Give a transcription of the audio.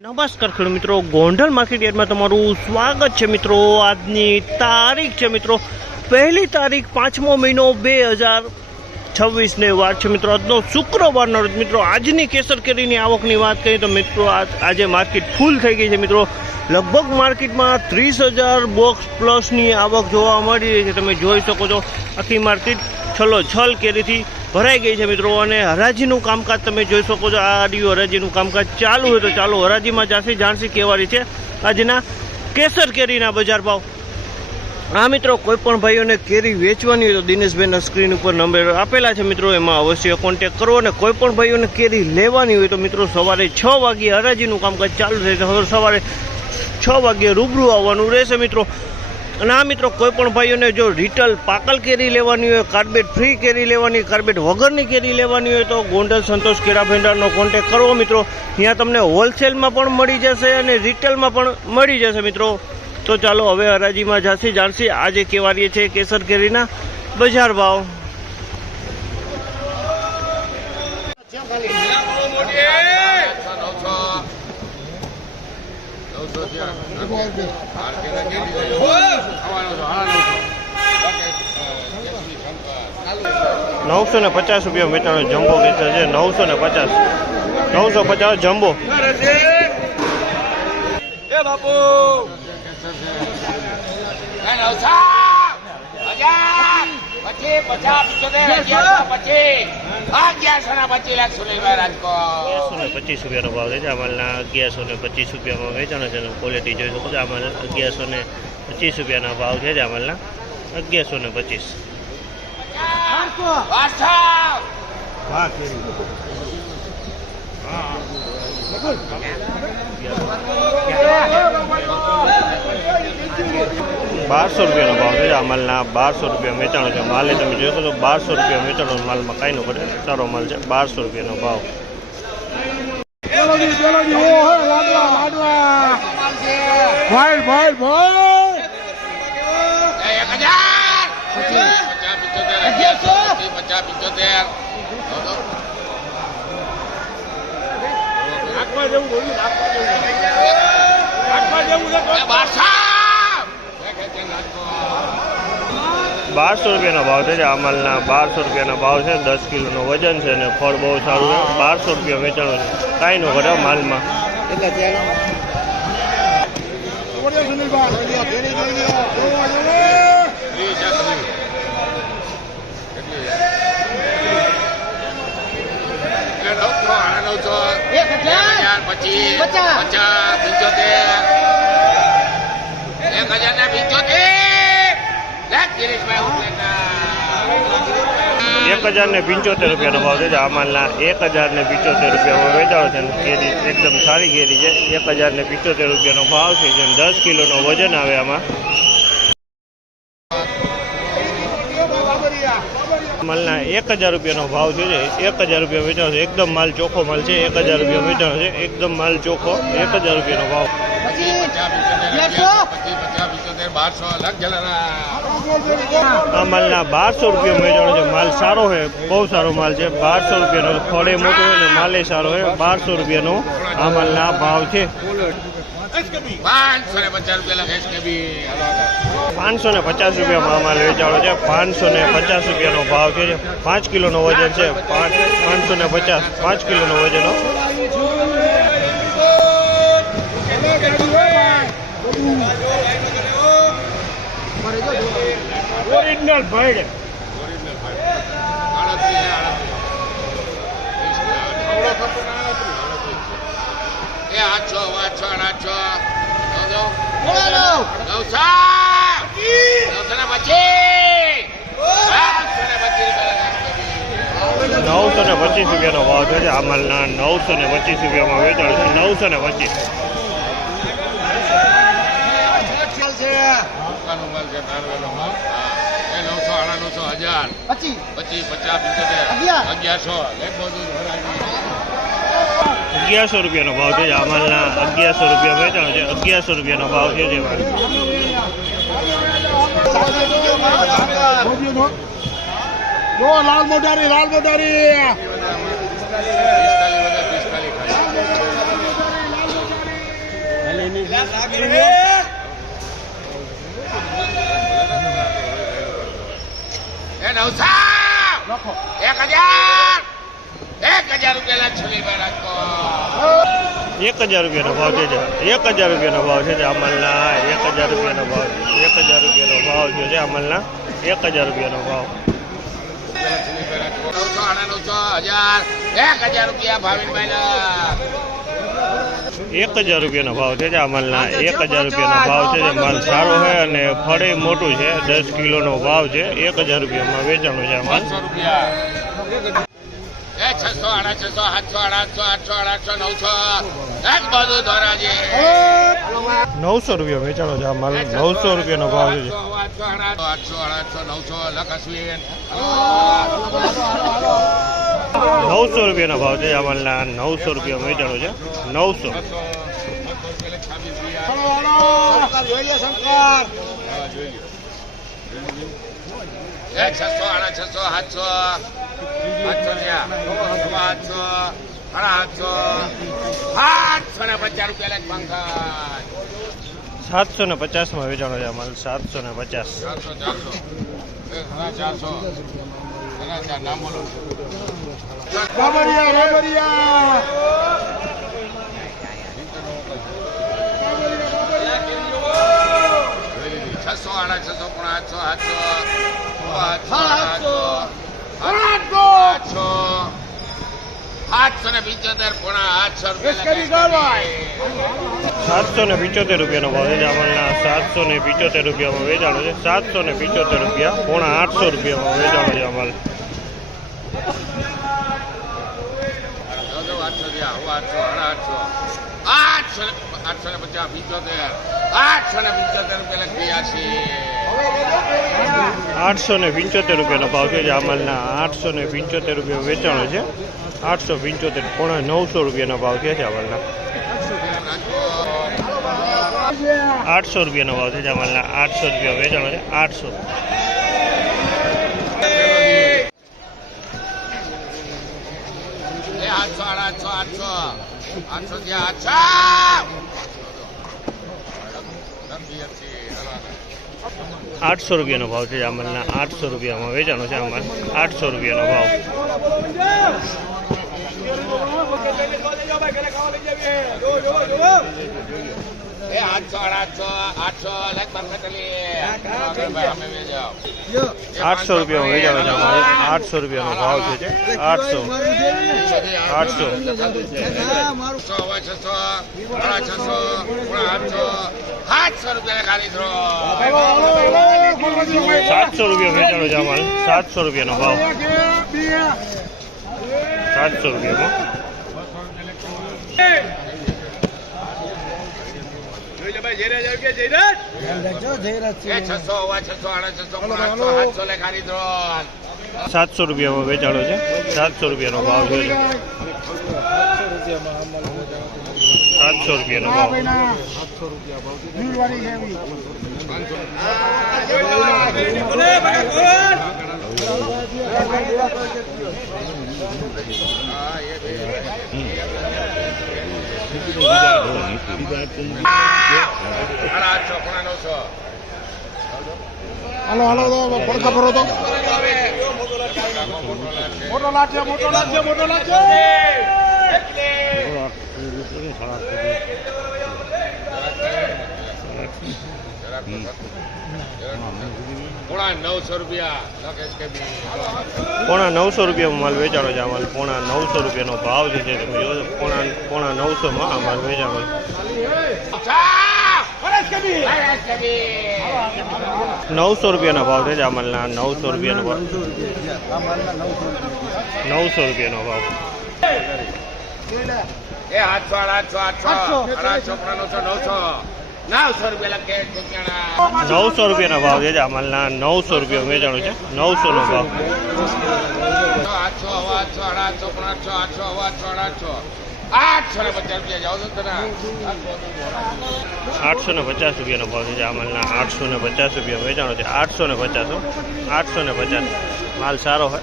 નમસ્કાર ખેડૂત મિત્રો, ગોંડલ માર્કેટ યાર્ડમાં તમારું સ્વાગત છે મિત્રો। આજની તારીખ છે મિત્રો 1 તારીખ 5મો મહિનો 2026 વાર છે મિત્રો। આજનો શુક્રવારનો રોજ મિત્રો આજની કેસર કેરીની આવકની વાત કરીએ તો મિત્રો આજે માર્કેટ ફૂલ થઈ ગઈ છે મિત્રો। લગભગ માર્કેટમાં 30,000 બોક્સ પ્લસની આવક જોવા મળી રહી છે। તમે જોઈ શકો છો આખી માર્કેટ છલોછલ કેરીથી ભરાઈ ગઈ છે મિત્રો। અને હરાજીનું કામકાજ તમે જોઈ શકો છો। આ રહ્યું હરાજીનું કામકાજ ચાલુ હોય તો ચાલો હરાજીમાં જાણસી કહેવાની છે આજના કેસર કેરીના બજાર ભાવ। હા મિત્રો, કોઈ પણ ભાઈઓને કેરી વેચવાની હોય તો દિનેશભાઈના સ્ક્રીન ઉપર નંબર આપેલા છે મિત્રો, એમાં અવશ્ય કોન્ટેક કરો। અને કોઈ પણ ભાઈઓને કેરી લેવાની હોય તો મિત્રો સવારે 6 વાગ્યે હરાજીનું કામકાજ ચાલુ થાય તો સવારે 6 વાગ્યે રૂબરૂ આવવાનું રહેશે મિત્રો। અને આ મિત્રો કોઈ પણ ભાઈઓને જો રિટેલ પાકલ કેરી લેવાની હોય, કાર્બેટ ફ્રી કેરી લેવાની, કાર્બેટ વગરની કેરી લેવાની હોય તો ગોંડલ સંતોષ કેરા ભંડારનો કોન્ટેક કરવો મિત્રો। ત્યાં તમને હોલસેલમાં પણ મળી જશે અને રિટેલમાં પણ મળી જશે મિત્રો। તો ચાલો હવે હરાજીમાં જાણસી આજે કેવારીએ છે કેસર કેરીના બજાર ભાવ। ₹950 વેચાણો જમ્બો કેસર છે। 950 જમ્બો। એ બાપુ ₹1125 ભાવ છે। અમાલના ₹1125 વેચાણો છે। ક્વોલિટી જોઈ શકો છો। અમાલ ₹1125 ભાવ છે। અમાલના 1125। ₹1200 ભાવ છે। અમાલના ₹1200 વેચાણો છે। માલે તમે જોઈ શકો છો ₹1200 વેચાણો માલમાં કાંઈ નો ઘટે, સારો માલ છે। ₹1200 ભાવ। ₹1200 ભાવ છે। અમાલના ₹1200 ભાવ છે। 10 કિલોનો વજન છે અને ફળ બહુ સારું છે। ₹1200 વેચાણો છે, કાંઈ નો ઘટે માલમાં। ₹1075 ભાવ છે। અમાલના ₹1075 વેચાણો છે। કેરી એકદમ સારી કેરી છે। ₹1075 ભાવ છે। 10 કિલોનો વજન આવે આમાં। માલના ₹1000 ભાવ છે। ₹1000 વેચાણો છે। એકદમ માલ ચોખ્ખો માલ છે। ₹1000 વેચાણો છે। એકદમ માલ ચોખ્ખો। ₹1000 ભાવ। આ માલના ₹1200 વેચાણો છે। માલ સારો છે, બહુ સારો માલ છે। ₹1200 ફળે મોટો હોય ને માલે સારો હોય। ₹1200 આ માલના ભાવ છે। ₹550 માલ વેચાણો છે। ₹550 ભાવ છે। 5 કિલોનો વજન છે। 550 5 કિલોનો વજન। ઓરિજિનલ ભાઈ ₹925 ભાવ છે। અમાલના ₹925 વેચાણ છે। 925। ₹1100 ભાવ છે। અમાલના ₹1100 વેચાણ છે। ₹1100 ભાવ છે। લાલ મોટારી રૂપિયાનો ભાવ છે. 1000 રૂપિયાનો ભાવ છે અમલના. 1000 રૂપિયાનો ભાવ. 1000 રૂપિયાનો ભાવ છે અમલના. 1000 રૂપિયાનો ભાવ. 1000 રૂપિયાનો ભાવ છે અમલના. 1000 રૂપિયાનો ભાવ છે. માલ સારો છે અને ફળે મોટું છે. 10 કિલોનો ભાવ છે. 1000 રૂપિયામાં વેચાણો છે માલ. 900 રૂપિયા વેચાણો છે માલ. 900 રૂપિયાનો ભાવ છે. 900 રૂપિયાનો ભાવ છે માલના. 900 રૂપિયા વેચાણો છે. 900. 750 માં વેચાણો છે માલ. 750. ₹775 રૂપિયાનો ભાવ છે જામલના. 775 રૂપિયામાં વેચાણો છે. 775 રૂપિયા. પોણા 800 રૂપિયામાં વેચાણો છે અમાલ. 875 રૂપિયાનો ભાવ છે જામલના. 875 રૂપિયા વેચાણો છે. 875. પોણા 900 રૂપિયાનો ભાવ છે જામલના. 800 રૂપિયાનો ભાવ છે જામલના. 800 રૂપિયા વેચાણો છે. 800. 800 રૂપિયાનો ભાવ છે જામલના. 800 રૂપિયામાં વેચાણો છે અમારે. 800 રૂપિયાનો ભાવ. ₹800 રૂપિયામાં વેચાણો છે અમારે. 800 રૂપિયાનો ભાવ છે. 800. 700 રૂપિયા વેચાણો છે અમારે. 700 રૂપિયાનો ભાવ. 700 રૂપિયામાં. ₹700 રૂપિયામાં વેચાણો છે. 700 રૂપિયાનો ભાવ છે. 700 રૂપિયાનો ભાવ. હાલો હાલો પડખા ભરો તો મોટો લાટ છે. પોણા 900 રૂપિયામાં માલ વેચાણો છે અમારે. પોણા 900 રૂપિયાનો ભાવ છે. તમે જોયો પોણા 900 માં અમાલ વેચાણો છે. 900 રૂપિયાનો ભાવ છે જામલના. 900 રૂપિયાનો ભાવ. 900 રૂપિયાનો ભાવ. 900 રૂપિયાનો ભાવ છે જામલના. 900 રૂપિયા વેચાણો છે. 900 નો ભાવ. 850 રૂપિયાનો ભાવ છે જામલના. 850 રૂપિયા વેચાણો છે. 850. 850. માલ સારો હોય.